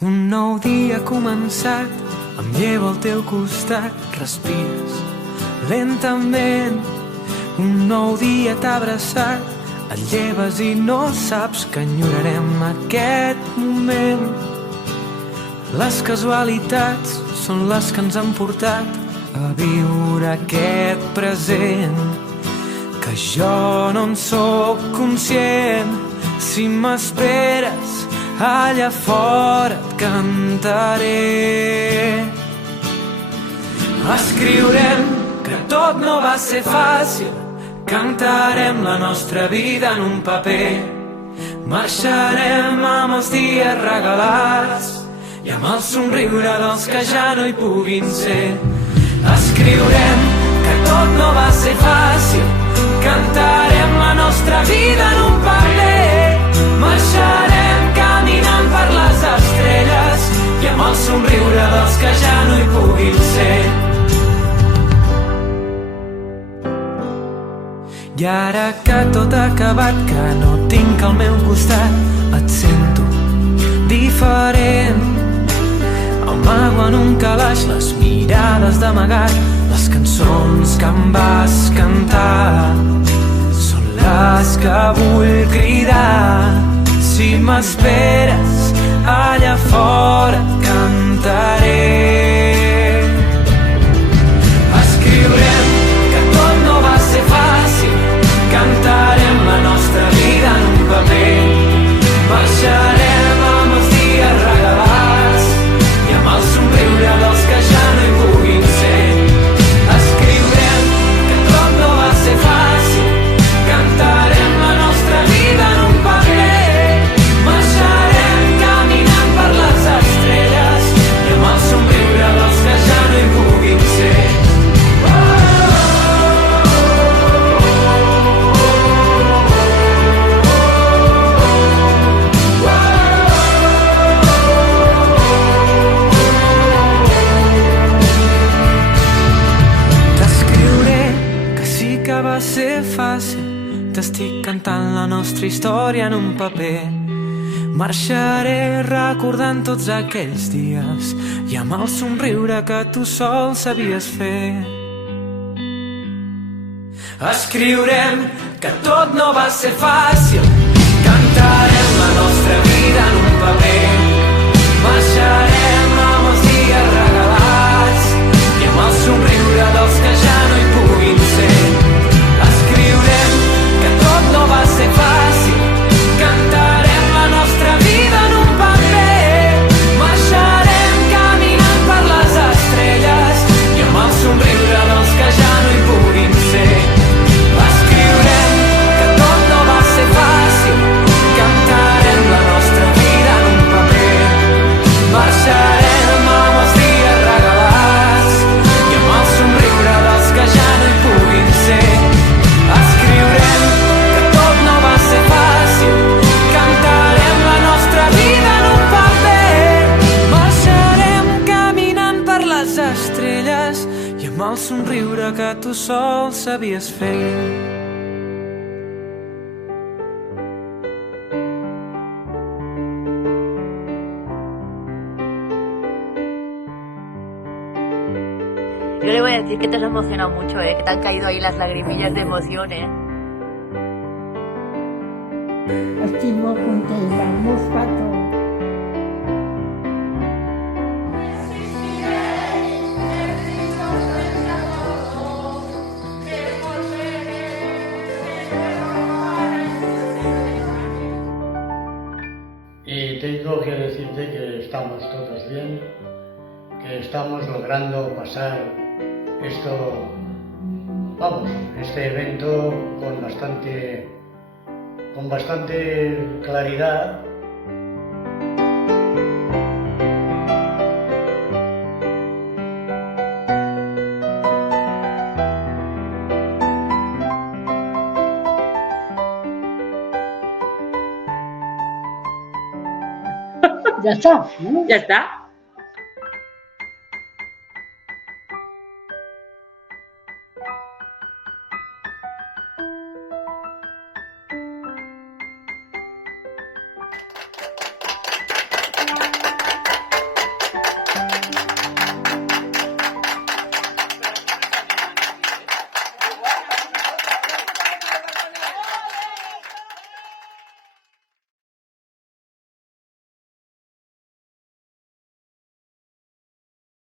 Un nou dia ha començat, em llevo al teu costat, respires lentament. Un nou dia t'ha abraçat, et lleves i no saps que enyorarem aquest moment. Les casualitats són les que ens han portat a viure aquest present, que jo no en sóc conscient. Si m'esperes allà fora et cantaré. Escriurem que tot no va ser fàcil, cantarem la nostra vida en un paper. Marxarem amb els dies regalats i amb el somriure dels que ja no hi puguin ser. Escriurem que tot no va ser fàcil, cantarem la nostra vida en un paper. Marxarem caminant per les estrelles i amb el somriure dels que ja no hi puguin ser. I ara que tot ha acabat, que no tinc al meu costat, et sento diferent. Amago en un calaix les mirades d'amagat, les cançons que em vas cantar són les que vull cridar. Si m'esperes allà fora et cantaré. Escriurem que tot no va ser fàcil, cantarem la nostra vida en un paper. Marxarem amb els dies regalats i amb el somriure dels que ja no hi puguin ser. Escriurem que tot no va ser fàcil, cantarem la nostra vida en un paper. Marxarem caminant per les estrelles i amb el somriure dels que ja no hi puguin ser. Va ser fàcil, t'estic cantant la nostra història en un paper. Marxaré recordant tots aquells dies i amb el somriure que tu sol sabies fer. Escriurem que tot no va ser fàcil, cantarem la nostra vida en un paper. Marxarem amb els dies regalats i amb el somriure dels que ja no hi puguin ser. Escriurem que tot no va ser fàcil, cantarem la nostra vida en un paper. Marxarem caminant per les estrelles i amb el somriure dels que ja no hi puguin ser. Escriurem que tot no va ser fàcil, cantarem la nostra vida en un paper. Marxarem amb els dies regalats i amb el somriure dels que ja no hi puguin ser. Escriurem que tot no va ser fàcil, cantarem la nostra vida en un paper. Marxarem caminant per les estrelles i amb el somriure que tu sol sabies fer. Yo le voy a decir que te has emocionado mucho, que te han caído ahí las lagrimillas de emoción, Estic molt contenta, molt fató. Y tengo que decirte que estamos todos bien, que estamos logrando pasar este evento con bastante claridad. Ja està, no? Ya está.